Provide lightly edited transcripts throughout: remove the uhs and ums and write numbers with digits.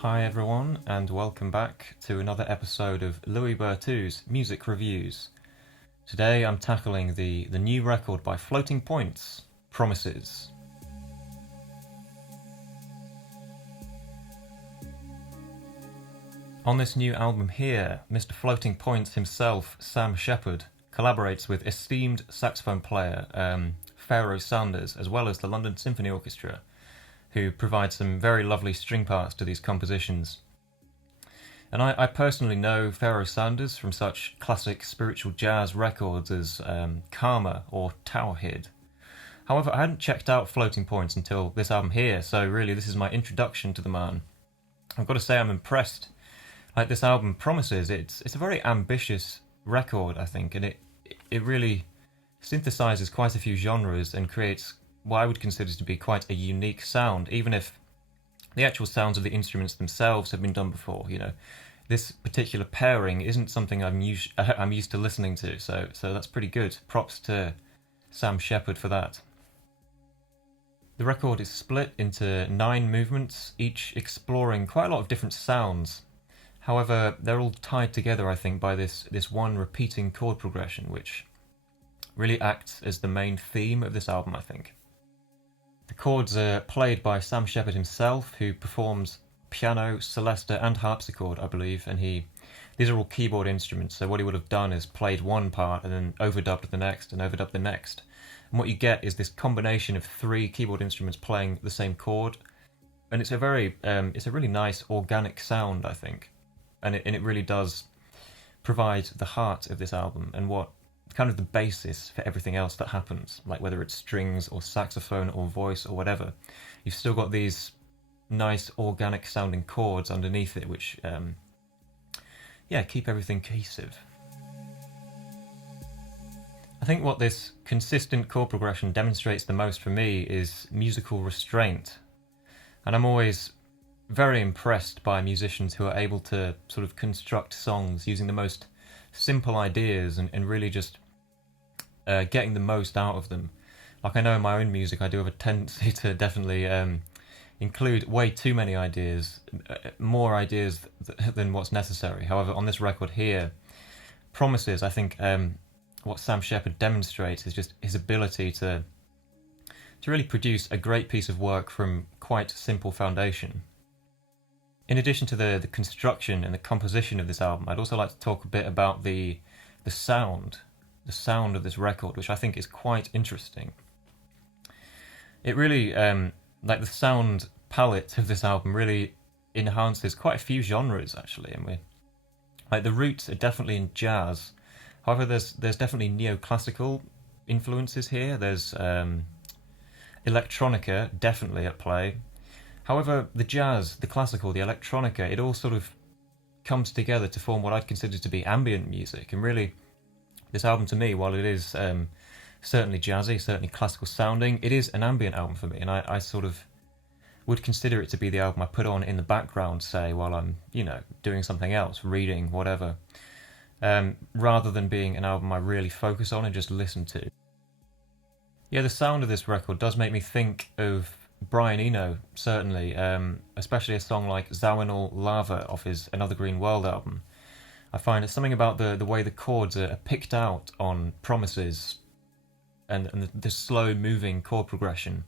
Hi everyone, and welcome back to another episode of Louis Bertou's Music Reviews. Today I'm tackling the new record by Floating Points, Promises. On this new album here, Mr. Floating Points himself, Sam Shepard, collaborates with esteemed saxophone player Pharaoh, as well as the London Symphony Orchestra, who provide some very lovely string parts to these compositions. And I personally know Pharaoh from such classic spiritual jazz records as Karma or Tawhid. However, I hadn't checked out Floating Points until this album here, so really this is my introduction to the man. I've got to say I'm impressed. Like this album Promises, it's a very ambitious record, I think, and it really synthesizes quite a few genres and creates what I would consider to be quite a unique sound, even if the actual sounds of the instruments themselves have been done before. You know, this particular pairing isn't something I'm used to listening to, so that's pretty good. Props to Sam Shepard for that. The record is split into 9 movements, each exploring quite a lot of different sounds. However, they're all tied together, I think, by this one repeating chord progression, which really acts as the main theme of this album, I think. The chords are played by Sam Shepard himself, who performs piano, celesta, and harpsichord, I believe, and these are all keyboard instruments, so what he would have done is played one part and then overdubbed the next and overdubbed the next. And what you get is this combination of 3 keyboard instruments playing the same chord, and it's a really nice organic sound, I think. And it really does provide the heart of this album and what kind of the basis for everything else that happens, like whether it's strings or saxophone or voice or whatever. You've still got these nice organic sounding chords underneath it, which keep everything cohesive. I think what this consistent chord progression demonstrates the most for me is musical restraint, and I'm always very impressed by musicians who are able to sort of construct songs using the most simple ideas and really just getting the most out of them. Like, I know in my own music I do have a tendency to definitely include way too many ideas, more ideas than what's necessary. However, on this record here, Promises, I think what Sam Shepard demonstrates is just his ability to really produce a great piece of work from quite simple foundation. In addition to the construction and the composition of this album, I'd also like to talk a bit about the sound of this record, which I think is quite interesting. It really, like the sound palette of this album really enhances quite a few genres, actually, and the roots are definitely in jazz. However, there's definitely neoclassical influences here. There's electronica definitely at play. However, the jazz, the classical, the electronica, it all sort of comes together to form what I'd consider to be ambient music. And really, this album to me, while it is certainly jazzy, certainly classical sounding, it is an ambient album for me. And I sort of would consider it to be the album I put on in the background, say, while I'm, doing something else, reading, whatever, rather than being an album I really focus on and just listen to. Yeah, the sound of this record does make me think of Brian Eno, certainly, especially a song like Zawinul Lava off his Another Green World album. I find it's something about the way the chords are picked out on Promises and the slow moving chord progression.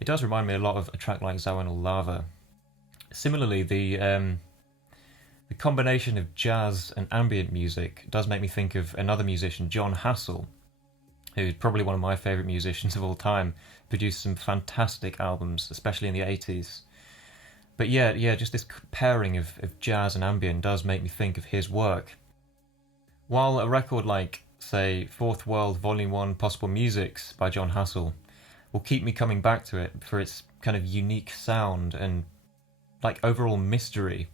It does remind me a lot of a track like Zawinul Lava. Similarly, the combination of jazz and ambient music does make me think of another musician, John Hassell, who's probably one of my favourite musicians of all time, produced some fantastic albums, especially in the 80s. But yeah, just this pairing of jazz and ambient does make me think of his work. While a record like, say, Fourth World Volume 1 Possible Musics by John Hassell will keep me coming back to it for its kind of unique sound and like overall mystery,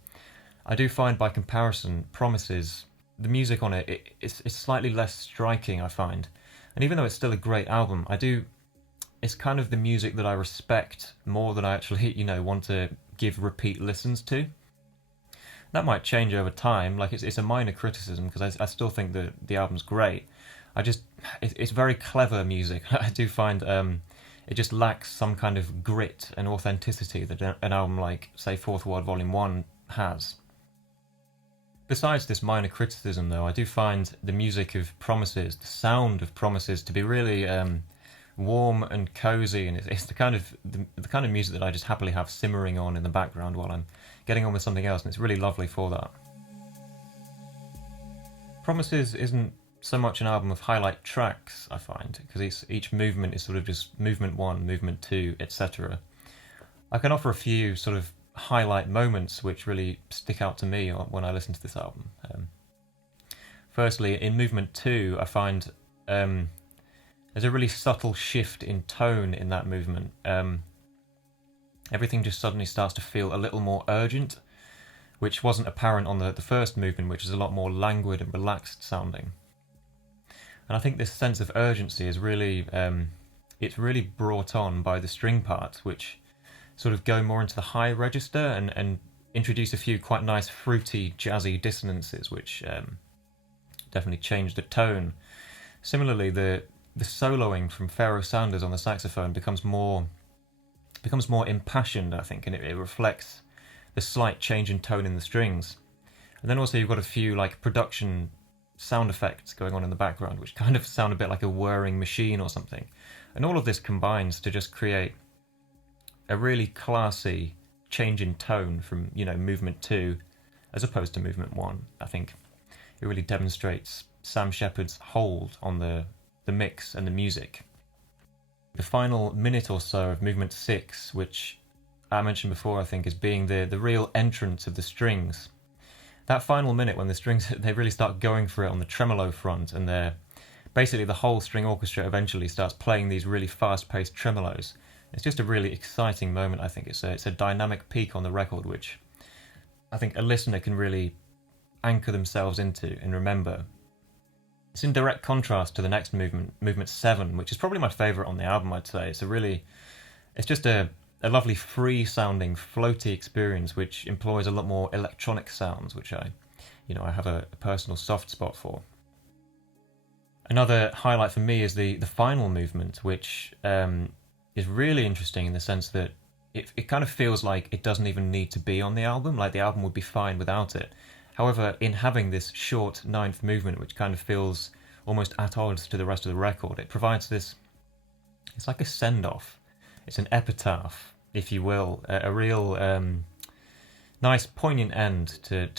I do find by comparison Promises, the music on it's slightly less striking, I find. And even though it's still a great album, it's kind of the music that I respect more than I actually, want to give repeat listens to. That might change over time, like it's a minor criticism, because I still think that the album's great. It's very clever music. I do find it just lacks some kind of grit and authenticity that an album like, say, Fourth World Volume 1 has. Besides this minor criticism, though, I do find the music of Promises, the sound of Promises, to be really warm and cozy, and it's the kind of music that I just happily have simmering on in the background while I'm getting on with something else, and it's really lovely for that. Promises isn't so much an album of highlight tracks, I find, because each movement is sort of just movement 1, movement 2, etc. I can offer a few sort of highlight moments which really stick out to me when I listen to this album. Firstly, in movement 2, I find there's a really subtle shift in tone in that movement. Everything just suddenly starts to feel a little more urgent, which wasn't apparent on the first movement, which is a lot more languid and relaxed sounding. And I think this sense of urgency is really, it's really brought on by the string parts, which sort of go more into the high register and introduce a few quite nice fruity, jazzy dissonances, which definitely change the tone. Similarly, the soloing from Pharaoh Sanders on the saxophone becomes more impassioned, I think, and it reflects the slight change in tone in the strings. And then also you've got a few like production sound effects going on in the background, which kind of sound a bit like a whirring machine or something. And all of this combines to just create a really classy change in tone from, movement 2 as opposed to movement 1. I think it really demonstrates Sam Shepard's hold on the mix and the music. The final minute or so of movement 6, which I mentioned before, I think, as being the real entrance of the strings. That final minute when the strings, they really start going for it on the tremolo front, and basically the whole string orchestra eventually starts playing these really fast-paced tremolos. It's just a really exciting moment, I think. It's a dynamic peak on the record, which I think a listener can really anchor themselves into and remember. It's in direct contrast to the next movement, movement 7, which is probably my favourite on the album, I'd say. It's just a lovely free-sounding, floaty experience, which employs a lot more electronic sounds, which I have a personal soft spot for. Another highlight for me is the final movement, which is really interesting in the sense that it kind of feels like it doesn't even need to be on the album, like the album would be fine without it. However, in having this short 9th movement, which kind of feels almost at odds to the rest of the record, it provides this, it's like a send-off. It's an epitaph, if you will, a real nice, poignant end to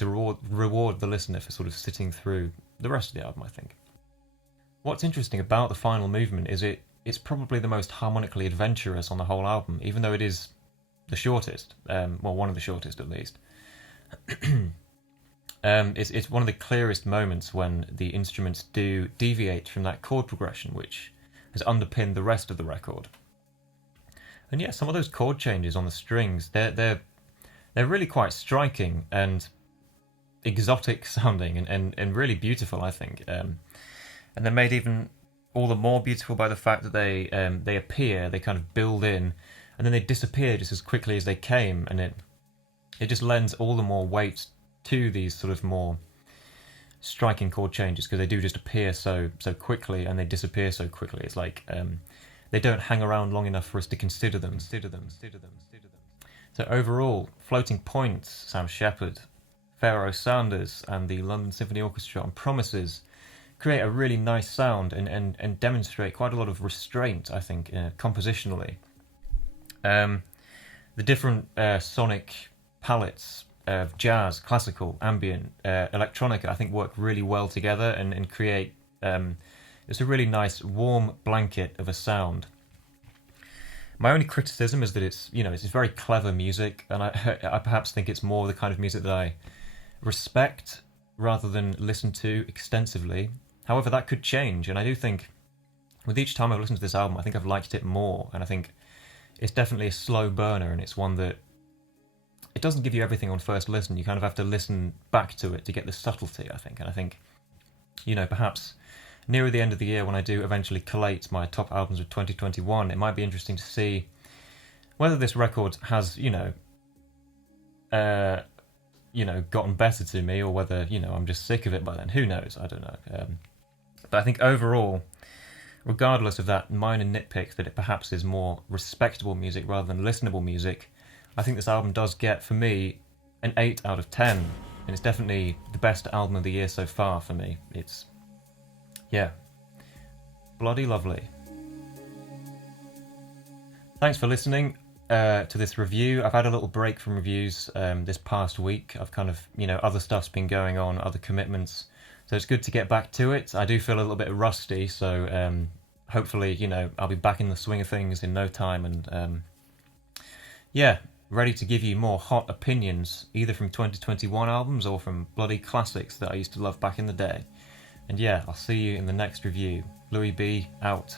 reward the listener for sort of sitting through the rest of the album, I think. What's interesting about the final movement is it's probably the most harmonically adventurous on the whole album, even though it is the shortest, one of the shortest at least. It's one of the clearest moments when the instruments do deviate from that chord progression, which has underpinned the rest of the record. And yeah, some of those chord changes on the strings, they're really quite striking and exotic sounding and really beautiful, I think. And they're made even all the more beautiful by the fact that they appear, they kind of build in, and then they disappear just as quickly as they came, and it just lends all the more weight to these sort of more striking chord changes, because they do just appear so quickly and they disappear so quickly. It's like they don't hang around long enough for us to consider them. So overall, Floating Points, Sam Shepard, Pharaoh Sanders and the London Symphony Orchestra on Promises create a really nice sound and demonstrate quite a lot of restraint, I think, compositionally. The different sonic palettes of jazz, classical, ambient, electronica, I think work really well together and create it's a really nice warm blanket of a sound. My only criticism is that it's very clever music, and I perhaps think it's more the kind of music that I respect rather than listen to extensively. However, that could change, and I do think with each time I've listened to this album, I think I've liked it more, and I think it's definitely a slow burner, and it's one that it doesn't give you everything on first listen. You kind of have to listen back to it to get the subtlety, I think. And I think, perhaps nearer the end of the year when I do eventually collate my top albums of 2021, it might be interesting to see whether this record has, gotten better to me, or whether, I'm just sick of it by then. Who knows? I don't know. But I think overall, regardless of that minor nitpick that it perhaps is more respectable music rather than listenable music, I think this album does get, for me, an 8 out of 10, and it's definitely the best album of the year so far for me. It's, yeah, bloody lovely. Thanks for listening to this review. I've had a little break from reviews this past week. I've kind of, other stuff's been going on, other commitments, so it's good to get back to it. I do feel a little bit rusty, so hopefully, I'll be back in the swing of things in no time, and yeah, ready to give you more hot opinions, either from 2021 albums or from bloody classics that I used to love back in the day. And yeah, I'll see you in the next review. Louis B, out.